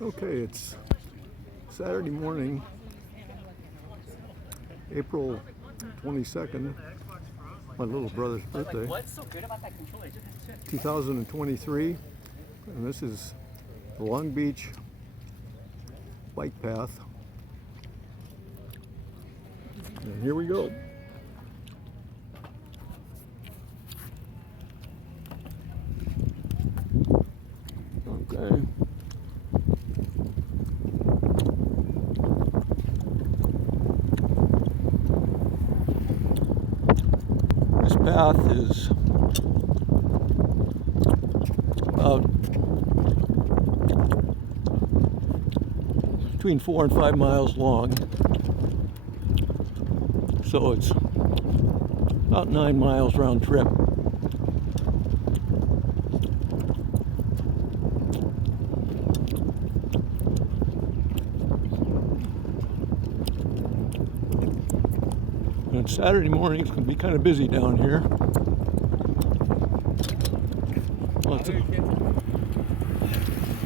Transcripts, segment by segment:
Okay, it's Saturday morning, April 22nd, my little brother's birthday, 2023, and this is the Long Beach bike path, and here we go. Okay. This path is about between 4 and 5 miles long, so it's about 9 miles round trip. And Saturday morning it's going to be kind of busy down here.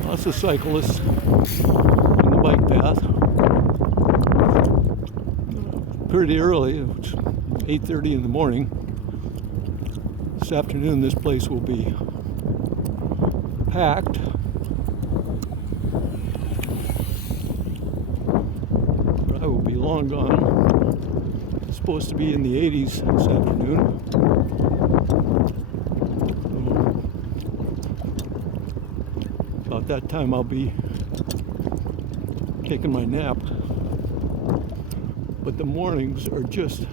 Lots of cyclists in the bike path. Pretty early, it's 8:30 in the morning. This afternoon this place will be packed. I will be long gone. It's supposed to be in the 80s this afternoon. About that time I'll be taking my nap. But the mornings are just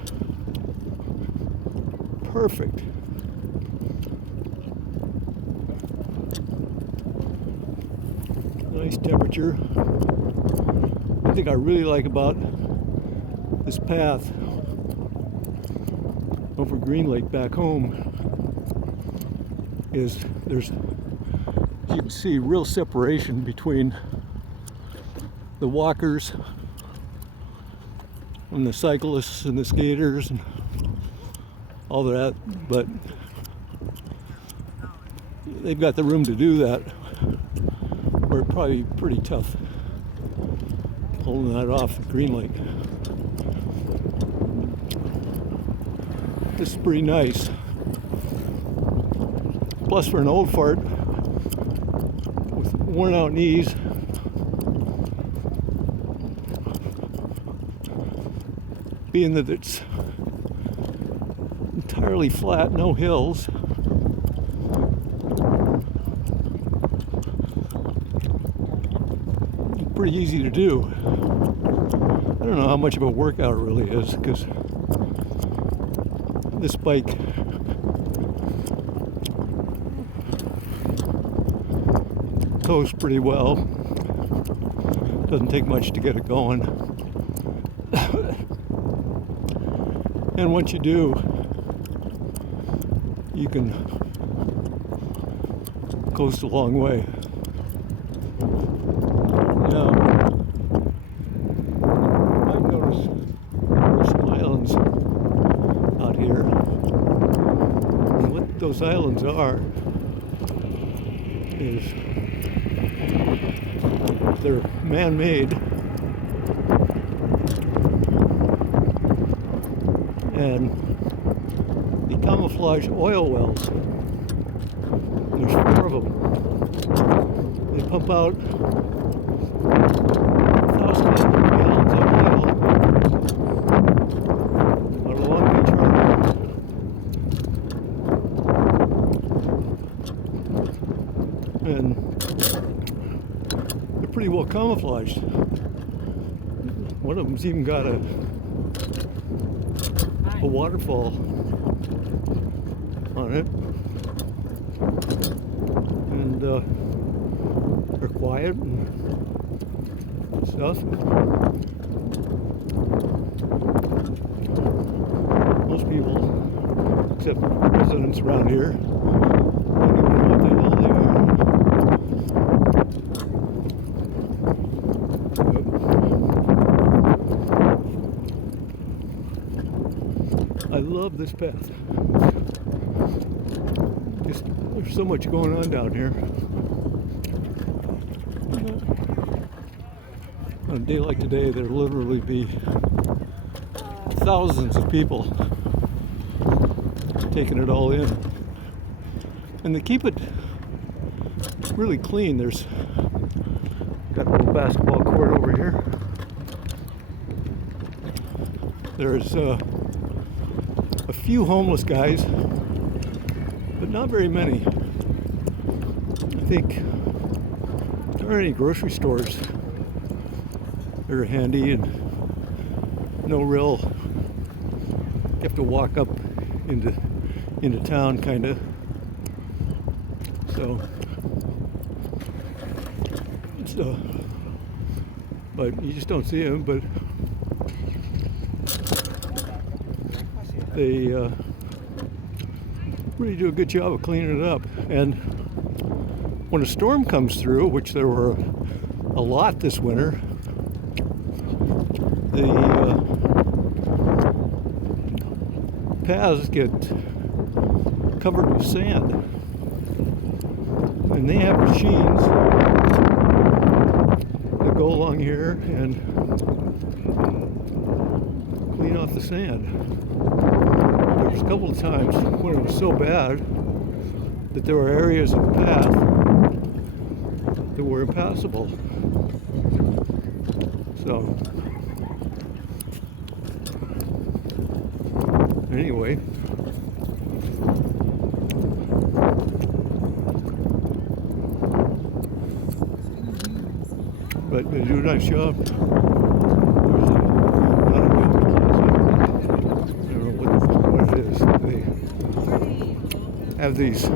perfect. Nice temperature. One thing I really like about this path over Green Lake back home is there's, you can see, real separation between the walkers and the cyclists and the skaters and all that, but they've got the room to do that, where it'd probably be pretty tough holding that off at Green Lake. This is pretty nice. Plus, for an old fart with worn out knees, being that it's entirely flat, no hills, pretty easy to do. I don't know how much of a workout it really is, because this bike tows pretty well. Doesn't take much to get it going. And once you do, you can coast a long way. Now, you might notice there's some islands out here. And what those islands are is they're man-made, and they camouflage oil wells. There's 4 of them. They pump out 1,000 gallons of oil out of Long Beach Harbor. And they're pretty well camouflaged. One of them's even got a waterfall on it, and they're quiet and stuff. Most people, except residents around here, don't even know what the hell they are. I love this path. Just there's so much going on down here. On a day like today, there'll literally be thousands of people taking it all in. And they keep it really clean. There's got a little basketball court over here. There's a few homeless guys, but not very many. I think there aren't any grocery stores that are handy, and no real, you have to walk up into town kind of. So but you just don't see them. But they really do a good job of cleaning it up. And when a storm comes through, which there were a lot this winter, the paths get covered with sand, and they have machines that go along here and clean off the sand. There was a couple of times when it was so bad that there were areas of the path that were impassable. So anyway, but they do a nice job. There's I don't know what it is. They have these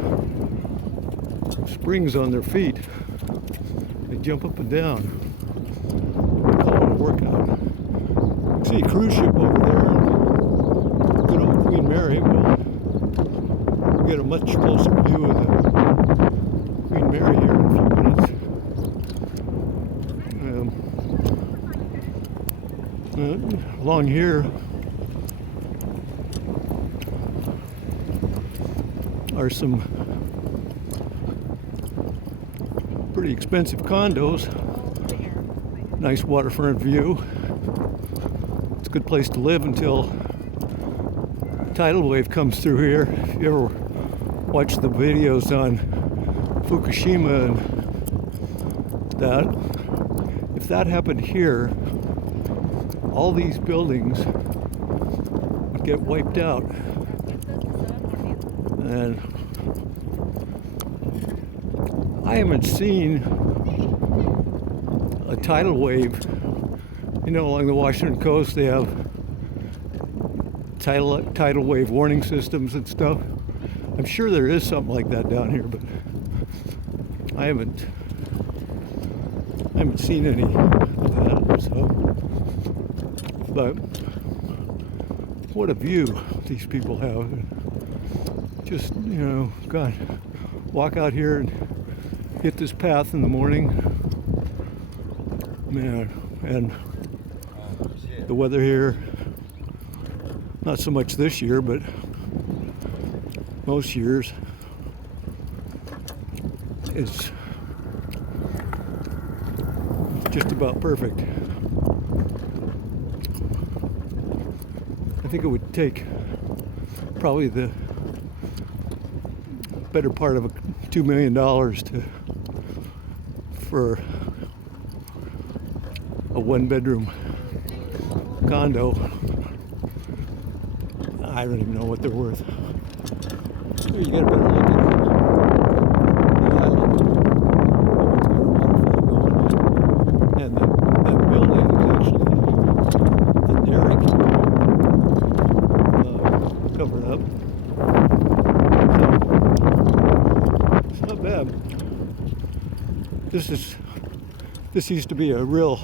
springs on their feet. They jump up and down. Call it a workout. See a cruise ship over there. Good old Queen Mary. We'll get a much closer view of the Queen Mary here in a few minutes. Along here are some pretty expensive condos. Nice waterfront view. It's a good place to live until tidal wave comes through here. If you ever watch the videos on Fukushima and that, if that happened here, all these buildings would get wiped out. And I haven't seen a tidal wave. You know, along the Washington coast, they have tidal wave warning systems and stuff. I'm sure there is something like that down here, but I haven't seen any of that. So, but what a view these people have. Just, you know, God, walk out here and hit this path in the morning, man. And the weather here, not so much this year, but most years, is just about perfect. I think it would take probably the better part of $2 million for a one-bedroom condo. I don't even know what they're worth. Here, you get a better look at the island. And that building is actually the derrick covered up. So it's not bad. This used to be a real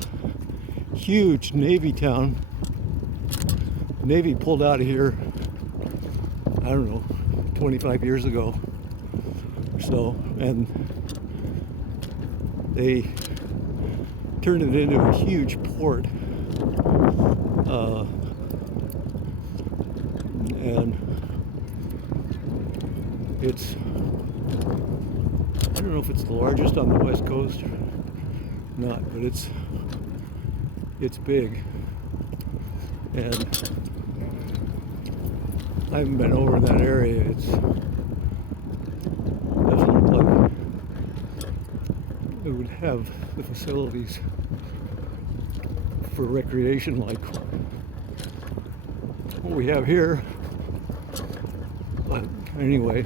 huge Navy town. The Navy pulled out of here, I don't know, 25 years ago or so, and they turned it into a huge port. And It's, I don't know if it's the largest on the West Coast or not, but it's big. And I haven't been over in that area. It's doesn't look like it would have the facilities for recreation like what we have here. But anyway,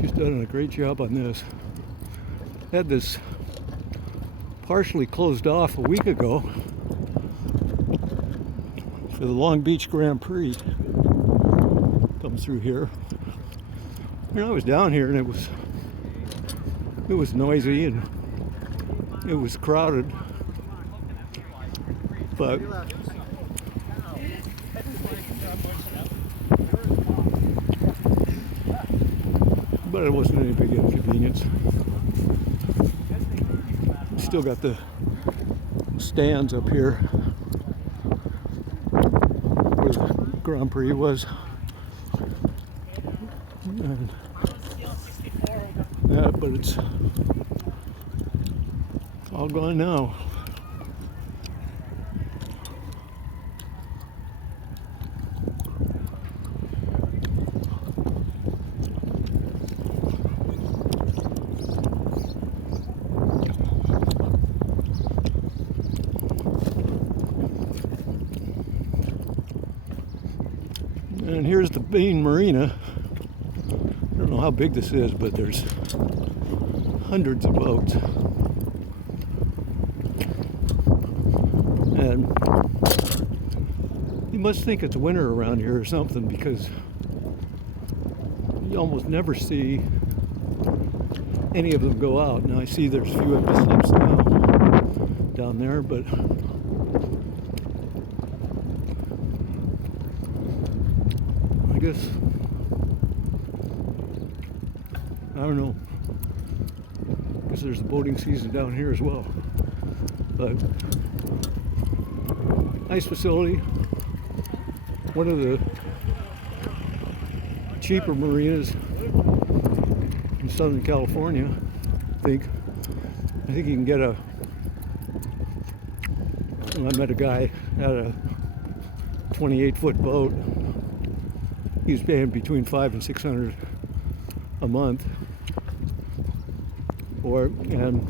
just done a great job on this. Had this partially closed off a week ago for the Long Beach Grand Prix. Comes through here. You know, I was down here and it was noisy and it was crowded, but it wasn't any big inconvenience. Still got the stands up here where the Grand Prix was. And that, but it's all gone now. And here's the main marina. I don't know how big this is, but there's hundreds of boats. And you must think it's winter around here or something, because you almost never see any of them go out. Now I see there's a few empty slips now down there, but I guess, I don't know. I guess there's the boating season down here as well. But nice facility. One of the cheaper marinas in Southern California, I think. I think you can get I met a guy at a 28-foot boat. He was paying between $500 and $600 a month. And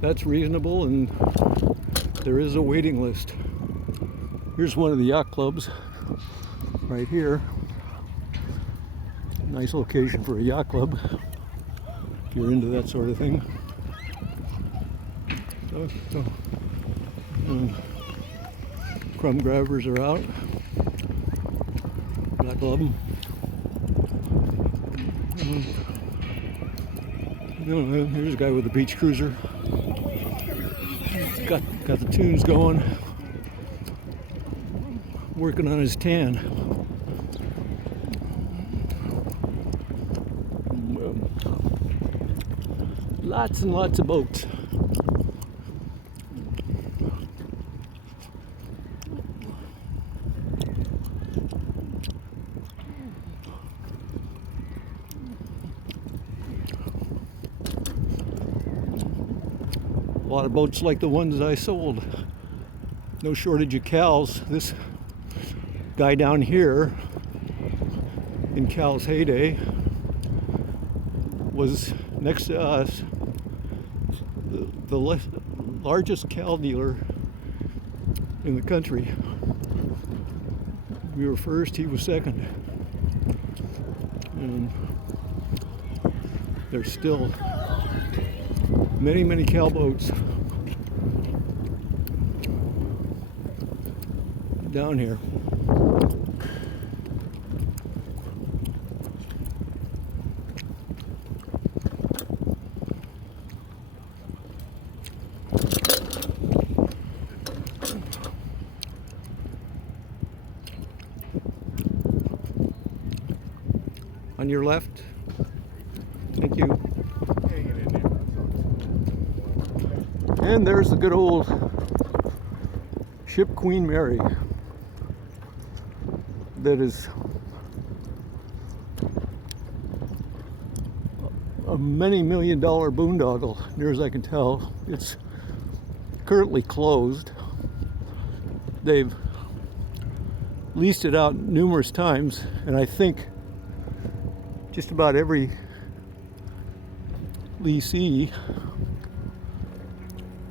that's reasonable, and there is a waiting list. Here's one of the yacht clubs right here. Nice location for a yacht club if you're into that sort of thing. Crumb grabbers are out. Yacht club. Here's a guy with a beach cruiser. Got the tunes going. Working on his tan. Lots and lots of boats. A lot of boats like the ones I sold. No shortage of Cals. This guy down here in Cal's heyday was next to us the largest Cal dealer in the country. We were first, he was second. And there's still many, many Cal boats down here. On your left. Thank you. And there's the good old ship Queen Mary that is a many $million-dollar boondoggle, near as I can tell. It's currently closed. They've leased it out numerous times, and I think just about every leasee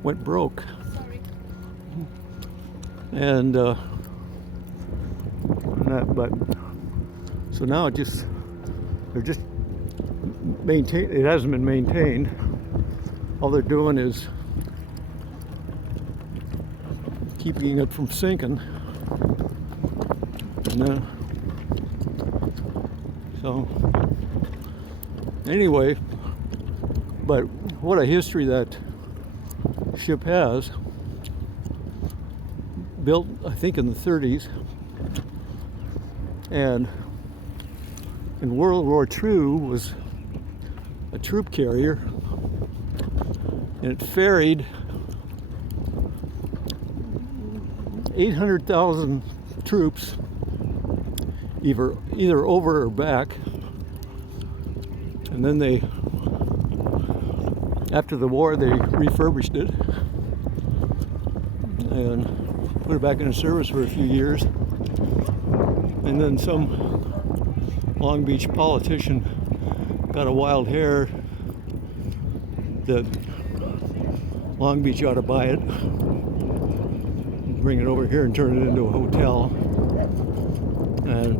went broke. Sorry. And but so now they're just maintain. It hasn't been maintained. All they're doing is keeping it from sinking. And so anyway, but what a history that ship has. Built, I think, in the 30s, and in World War II was a troop carrier, and it ferried 800,000 troops either over or back. And then after the war, they refurbished it and put it back into service for a few years. And then some Long Beach politician got a wild hair that Long Beach ought to buy it, bring it over here and turn it into a hotel. And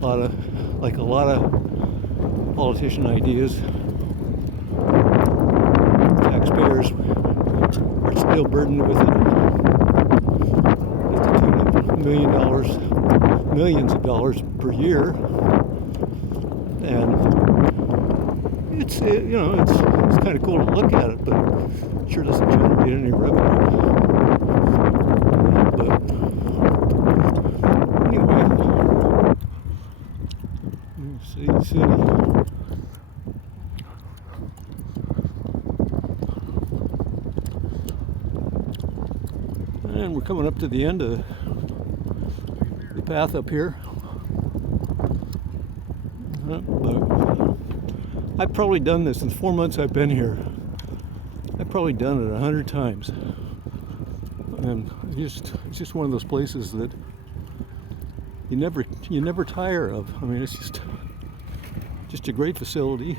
a lot of politician ideas, taxpayers are still burdened with it at the tune of millions of dollars per year. And it's kind of cool to look at it, but it sure doesn't generate any revenue. But anyway, see the city. And we're coming up to the end of the path up here. But I've probably done this in the 4 months I've been here. I've probably done it 100 times. And it's just one of those places that you never tire of. I mean, it's just a great facility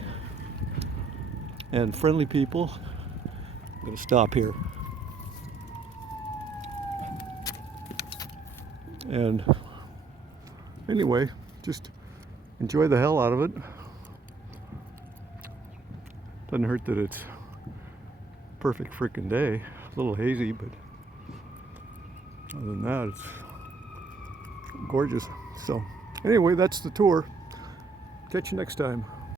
and friendly people. I'm gonna stop here. And anyway, just enjoy the hell out of it. Doesn't hurt that it's perfect freaking day. A little hazy, but other than that, it's gorgeous. So anyway, that's the tour. Catch you next time.